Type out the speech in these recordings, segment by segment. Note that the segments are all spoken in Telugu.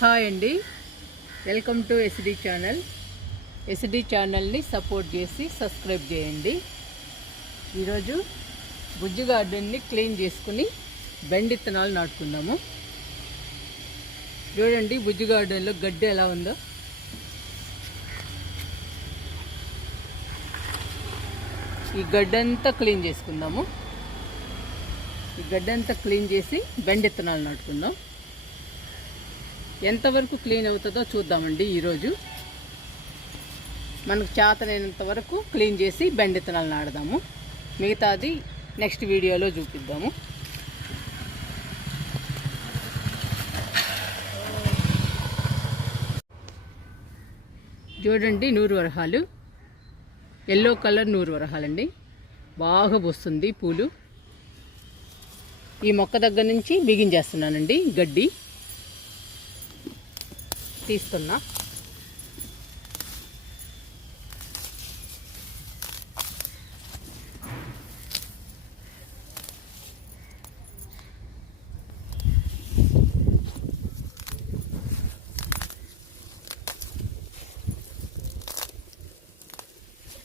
హాయ్ అండి, welcome to SD channel. SD ఛానల్ని సపోర్ట్ చేసి సబ్స్క్రైబ్ చేయండి. ఈరోజు బుజ్జి గార్డెన్ని క్లీన్ చేసుకుని బెండ విత్తనాలు నాటుకుందాము. చూడండి బుజ్జి గార్డెన్లో గడ్డి ఎలా ఉందో. ఈ గడ్డంతా క్లీన్ చేసుకుందాము. ఈ గడ్డంతా క్లీన్ చేసి బెండ విత్తనాలు నాటుకుందాం. ఎంతవరకు క్లీన్ అవుతుందో చూద్దామండి. ఈరోజు మనకు చేతనైనంత వరకు క్లీన్ చేసి బెండ విత్తనాలు నాటుదాము. మిగతాది నెక్స్ట్ వీడియోలో చూపిద్దాము. చూడండి నూరు వరహాలు, ఎల్లో కలర్ నూరు వరహాలండి. బాగా వస్తుంది పూలు. ఈ మొక్క దగ్గర నుంచి బిగించేస్తున్నానండి. గడ్డి తీస్తున్నా.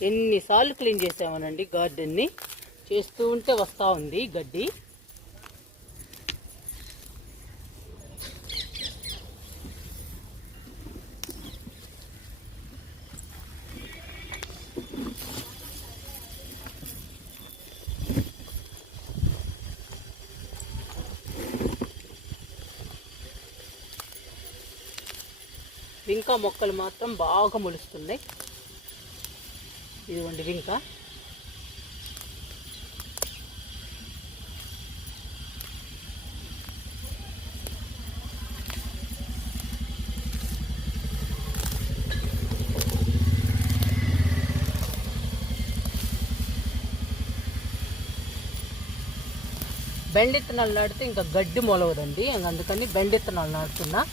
ఎన్నిసార్లు క్లీన్ చేసామనండి గార్డెన్ని. చేస్తూ ఉంటే వస్తూ ఉంది గడ్డి. వింక మొక్కలు మాత్రం బాగా మొలుస్తున్నాయి. ఇదిగోండి వింక. బెండ విత్తనాలు నాటితే ఇంకా గడ్డి మొలవదండి, అందుకని బెండ విత్తనాలు నాటుతున్నా.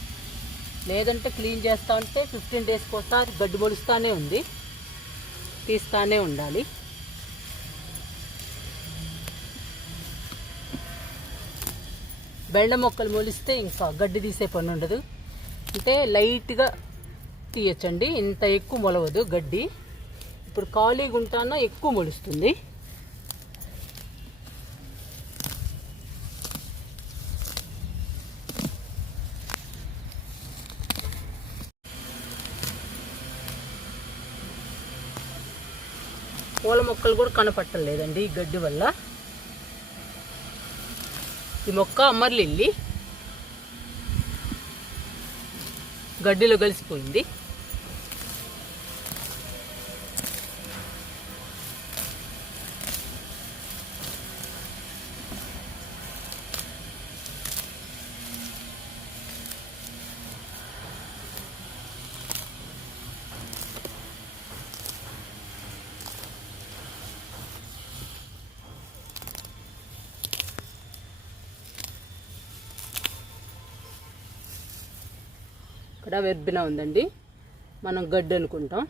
లేదంటే క్లీన్ చేస్తూ ఉంటే 15 డేస్కి ఒకసారి గడ్డి మొలుస్తూనే ఉంది, తీస్తూనే ఉండాలి. బెండ మొక్కలు మొలిస్తే ఇంకా గడ్డి తీసే పని ఉండదు. అంటే లైట్గా తీయచ్చండి, ఇంత ఎక్కువ మొలవదు గడ్డి. ఇప్పుడు ఖాళీగా ఉంటానో ఎక్కువ మొలుస్తుంది. పూల మొక్కలు కూడా కనపట్టలేదండి ఈ గడ్డి వల్ల. ఈ మొక్క అమర్లిల్లి గడ్డిలో కలిసిపోయింది. ఇక్కడ వెర్బినా ఉందండి, మనం గడ్డి అనుకుంటాం.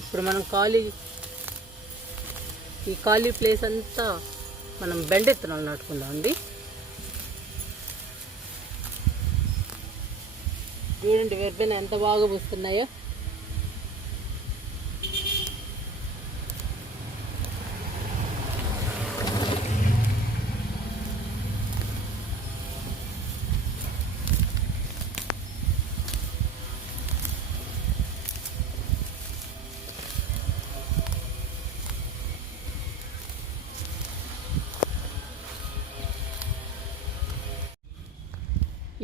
ఇప్పుడు మనం ఈ ఖాళీ ప్లేస్ అంతా మనం బెండ విత్తనాలు నాటుకుందాం అండి. చూడండి వెర్బెన ఎంత బాగా పూస్తున్నాయో.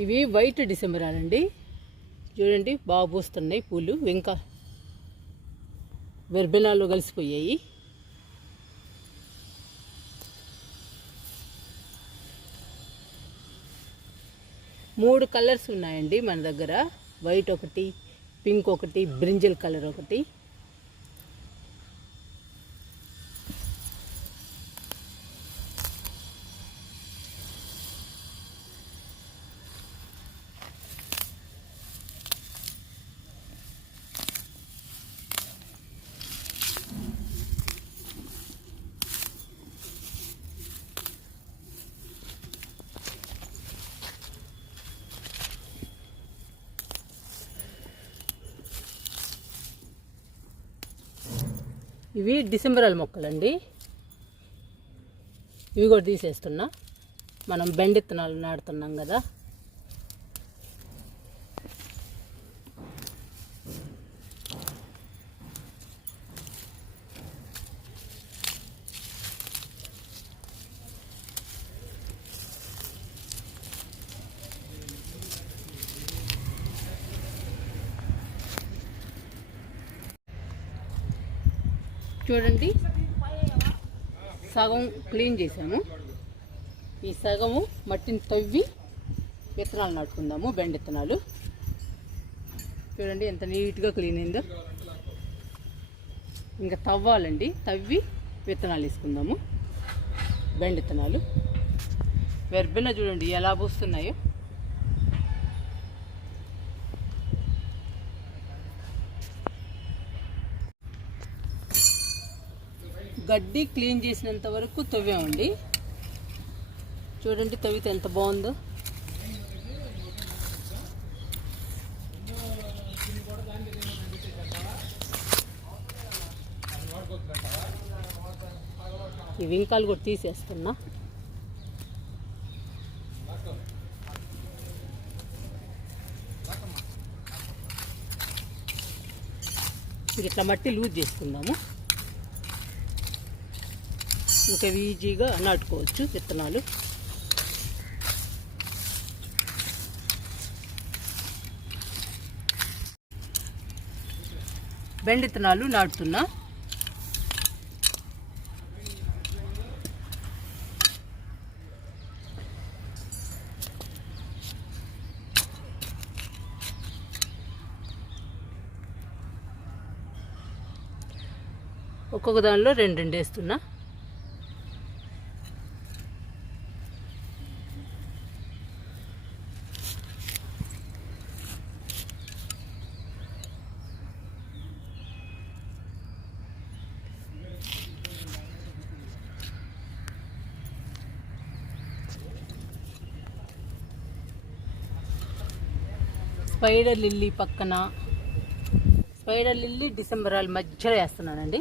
ఇవి వైట్ డిసెంబరాలండి. చూడండి బాగా పూస్తున్నాయి పూలు. ఇంకా వెర్బెనాలు కలిసిపోయాయి. మూడు కలర్స్ ఉన్నాయండి మన దగ్గర. వైట్ ఒకటి, పింక్ ఒకటి, బ్రింజల్ కలర్ ఒకటి. ఇవి డిసెంబరల్ మొక్కలండి. ఇవి కూడా తీసేస్తున్నా. మనం బెండ విత్తనాలు నాటుతున్నాం కదా. చూడండి, సగం క్లీన్ చేసాము. ఈ సగము మట్టిని తవ్వి విత్తనాలు నాటుకుందాము. బెండ విత్తనాలు చూడండి ఎంత నీట్గా క్లీన్ అయిందో. ఇంకా తవ్వాలండి, తవ్వి విత్తనాలు వేసుకుందాము. బెండ విత్తనాలు వెర్బెన చూడండి ఎలా పూస్తున్నాయో. గడ్డి క్లీన్ చేసినంత వరకు తవ్వామండి. చూడండి తవ్వితే ఎంత బాగుందో. ఈ వింకాలు కూడా తీసేస్తున్నా. ఇట్లా మట్టి లూజ్ చేసుకుందాము. ఇంకా ఈజీగా నాటుకోవచ్చు విత్తనాలు. బెండ విత్తనాలు నాటుతున్నా. ఒక్కొక్క దానిలో రెండు రెండు వేస్తున్నా. స్పైడర్ లిల్లీ పక్కన, స్పైడర్ లిల్లీ డిసెంబరాల మధ్యలో వేస్తున్నానండి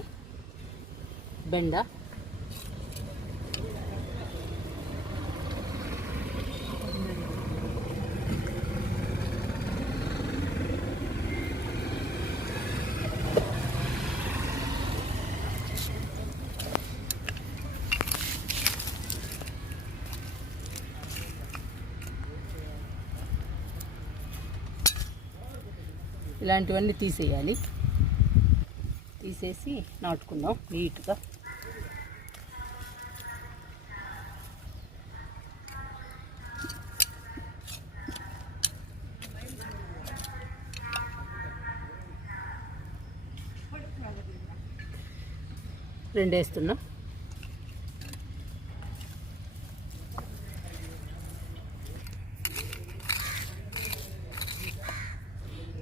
బెండ. ఇలాంటివన్నీ తీసేయాలి. తీసేసి నాటుకుందాం నీట్గా. రెండు వేస్తున్నా.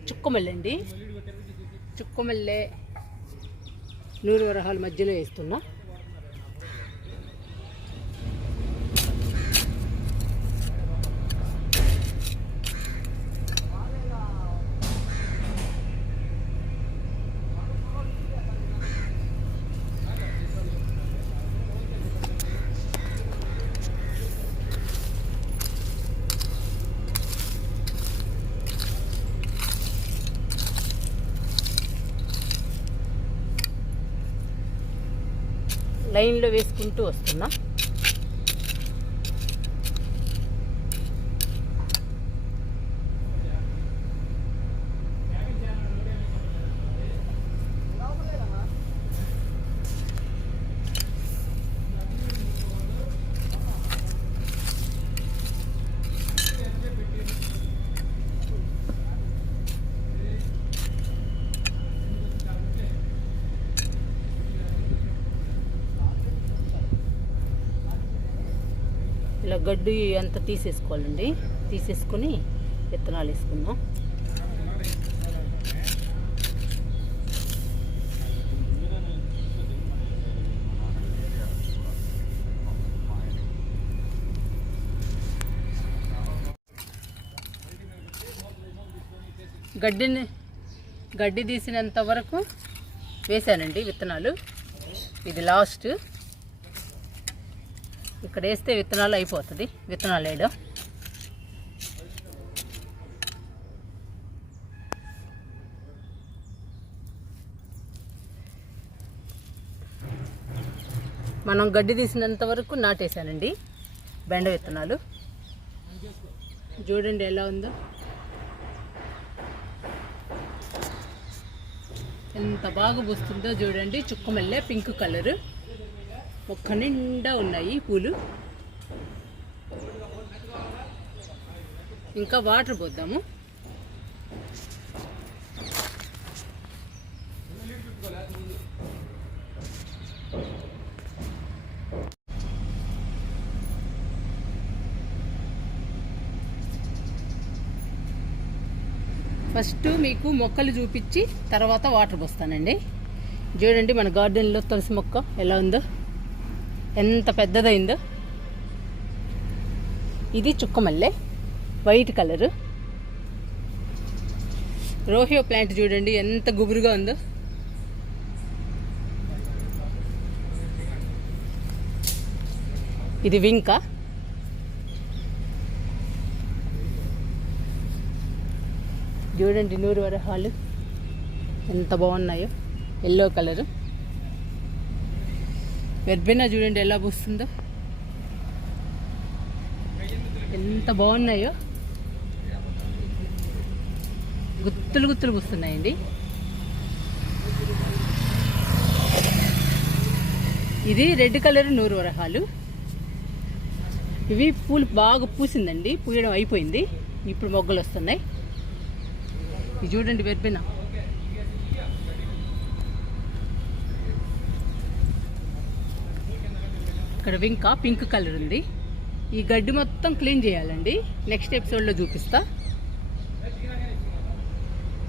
చుక్కమల్లె అండి, చుక్కమల్లె నూరు వరహాల మధ్యలో వేస్తున్నా. లైన్లో వేసుకుంటూ వస్తున్నా. ఇలా గడ్డి అంతా తీసేసుకోవాలండి. తీసేసుకొని విత్తనాలు వేసుకుందాం. గడ్డి తీసినంత వరకు వేసానండి విత్తనాలు. ఇది లాస్ట్. ఇక్కడ వేస్తే విత్తనాలు అయిపోతుంది. విత్తనాలు వేయడం మనం గడ్డి తీసినంత వరకు నాటేశానండి బెండ విత్తనాలు. చూడండి ఎలా ఉందో, ఎంత బాగా పూస్తుందో చూడండి. చుక్కమల్లె పింక్ కలరు, ఒక్క నిండా ఉన్నాయి పూలు. ఇంకా వాటర్ పోద్దాము. ఫస్ట్ మీకు మొక్కలు చూపించి తర్వాత వాటర్ పోస్తానండి. చూడండి మన గార్డెన్లో తులసి మొక్క ఎలా ఉందో, ఎంత పెద్దదైందో. ఇది చుక్కమల్లె వైట్ కలరు. రోహియో ప్లాంట్ చూడండి ఎంత గుబురుగా ఉందో. ఇది వింక. చూడండి నూరు వరహాలు ఎంత బాగున్నాయో, ఎల్లో కలరు. వెర్బెనా చూడండి ఎలా పూస్తుందో, ఎంత బాగున్నాయో. గుత్తులు గుత్తులు పూస్తున్నాయండి. ఇది రెడ్ కలర్ నూరు వరహాలు. ఇవి పూలు బాగా పూసిందండి, పూయడం అయిపోయింది. ఇప్పుడు మొగ్గలు వస్తున్నాయి. ఇది చూడండి వెర్బెనా. ఇక్కడ వింకా పింక్ కలర్ ఉంది. ఈ గడ్డి మొత్తం క్లీన్ చేయాలండి, నెక్స్ట్ ఎపిసోడ్లో చూపిస్తా.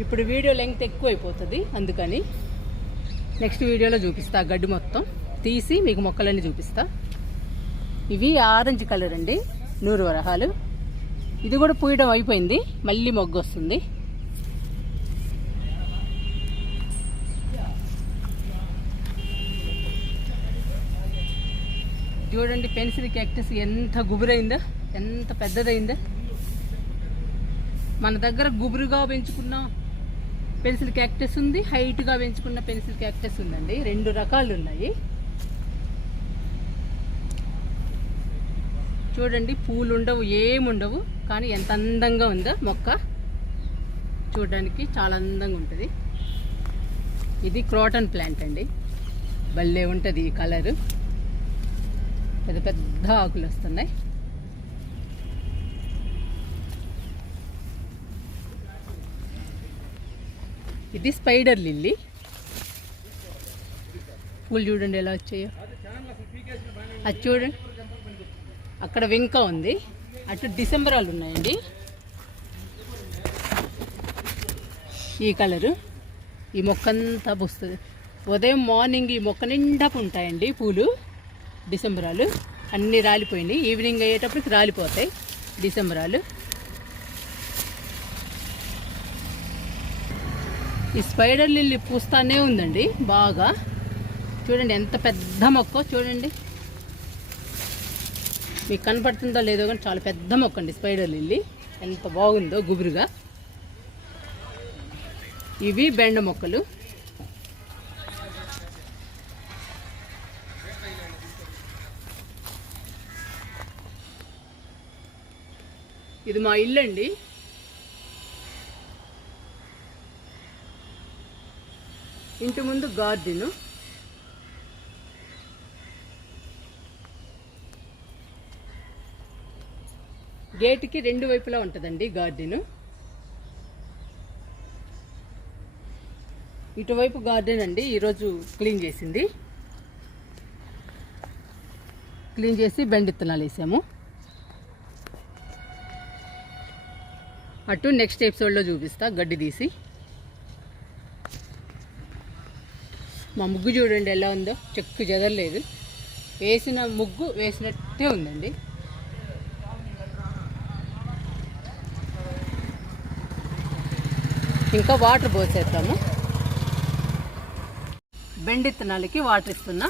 ఇప్పుడు వీడియో లెంగ్త్ ఎక్కువ అయిపోతుంది, అందుకని నెక్స్ట్ వీడియోలో చూపిస్తా. గడ్డి మొత్తం తీసి మీకు మొక్కలన్నీ చూపిస్తా. ఇవి ఆరెంజ్ కలర్ అండి నూరు వరహాలు. ఇది కూడా పూయడం అయిపోయింది, మళ్ళీ మొగ్గు వస్తుంది. చూడండి పెన్సిల్ క్యాక్టస్ ఎంత గుబురైందో, ఎంత పెద్దదైందో. మన దగ్గర గుబురుగా పెంచుకున్న పెన్సిల్ క్యాక్టస్ ఉంది, హైట్గా పెంచుకున్న పెన్సిల్ క్యాక్టస్ ఉందండి. 2 రకాలు ఉన్నాయి. చూడండి పూలు ఉండవు, ఏముండవు, కానీ ఎంత అందంగా ఉందో మొక్క. చూడడానికి చాలా అందంగా ఉంటుంది. ఇది క్రోటన్ ప్లాంట్ అండి, భలే ఉంటుంది ఈ కలరు. పెద్ద పెద్ద ఆకులు వస్తున్నాయి. ఇది స్పైడర్ లిల్లీ. పూలు చూడండి ఎలా వచ్చాయో. అది చూడండి అక్కడ వింకా ఉంది, అటు డిసెంబరాలు ఉన్నాయండి. ఈ కలరు ఈ మొక్క అంతా పూస్తుంది. ఉదయం మార్నింగ్ ఈ మొక్క నిండా ఉంటాయండి పూలు. డిసెంబరాలు అన్నీ రాలిపోయినాయి, ఈవినింగ్ అయ్యేటప్పటికి రాలిపోతాయి డిసెంబరాలు. ఈ స్పైడర్ లిల్లీ పూస్తానే ఉందండి బాగా. చూడండి ఎంత పెద్ద మొక్క, చూడండి మీకు కనపడుతుందో లేదో కానీ చాలా పెద్ద మొక్క అండి స్పైడర్ లిల్లీ. ఎంత బాగుందో గుబురుగా. ఇవి బెండ మొక్కలు. ఇది మా ఇల్లు అండి. ఇంటి ముందు గార్డెను. గేటుకి 2 వైపులా ఉంటుందండి గార్డెను. ఇటువైపు గార్డెన్ అండి ఈరోజు క్లీన్ చేసింది. క్లీన్ చేసి బెండ విత్తనాలు వేసాము. అటు నెక్స్ట్ ఎపిసోడ్లో చూపిస్తా గడ్డి తీసి. మా ముగ్గు చూడండి ఎలా ఉందో, చెక్కు చెదరలేదు. వేసిన ముగ్గు వేసినట్టే ఉందండి. ఇంకా వాటర్ పోసేద్దాము. బెండ విత్తనాలకి వాటర్ ఇస్తున్నా.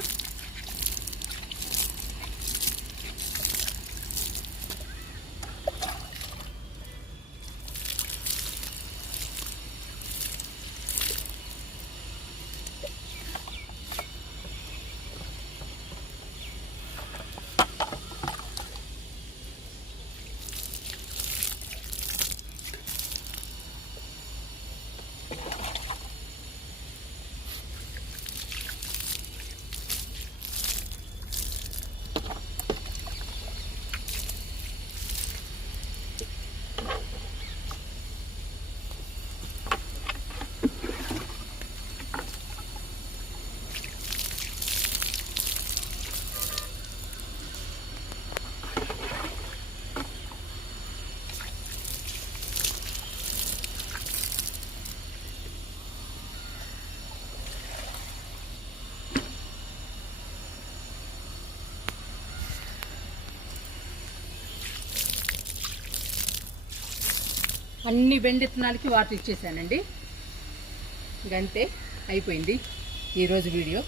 అన్ని బెండ విత్తనాలకి వాటర్ ఇచ్చేసానండి. ఇంకంతే, అయిపోయింది ఈరోజు వీడియో.